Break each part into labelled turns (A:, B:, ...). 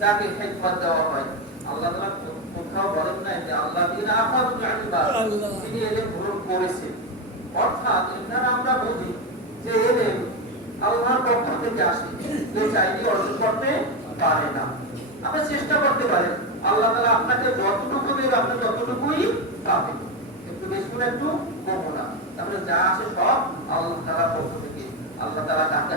A: যাকে হিকমত দেওয়া হয়। আল্লাহ কোথাও বলেন না যে আল্লাহ দিন তিনি এলেম গ্রহণ করেছেন। অর্থাৎ এখানে আমরা বুঝি যে এলেম আল্লাহর পক্ষ থেকে আসে। কেউ চাইলে অর্জন করতে পারে না। আপনি চেষ্টা করতে পারেন। আল্লাহ তাআলা আপনাকে যতটুকু দেবে আপনি ততটুকুই পাবেন। একটু বেশি করে একটু কমো না। তারপরে যা আসে সব আল্লাহ তাআলার পক্ষ থেকে আল্লাহ তাআলা তাকে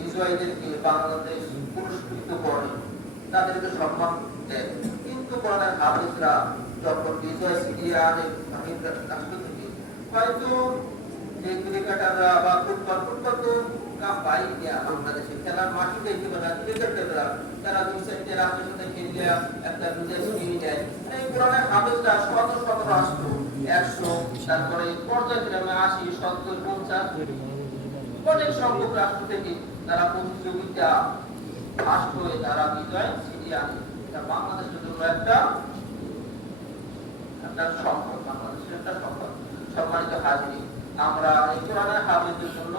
A: বিজয়ীদেরকে বাংলাদেশ পুরস্কৃত করে, তাদেরকে সম্মান দেয়। কিন্তু কোরআনের হাফিজরা যখন বিজয় ছিনিয়ে রাষ্ট্র থেকে হয়তো যে ক্রিকেটাররা বা ফুটবল ফুটবল তো তারা দুই চারটে রাষ্ট্রের সাথে একশো, তারপরে পর্যায়ক্রমে আশি, সত্তর, পঞ্চাশ, অনেক সংখ্যক রাষ্ট্র থেকে তারা প্রতিযোগিতা পাশ করে তারা বিজয় ছিনিয়ে আনে। এটা বাংলাদেশের জন্য একটা একটা সম্পদ বাংলাদেশের একটা সম্পদ সম্মানিত হাজির, আমরা এই কোরআনের হাজির জন্য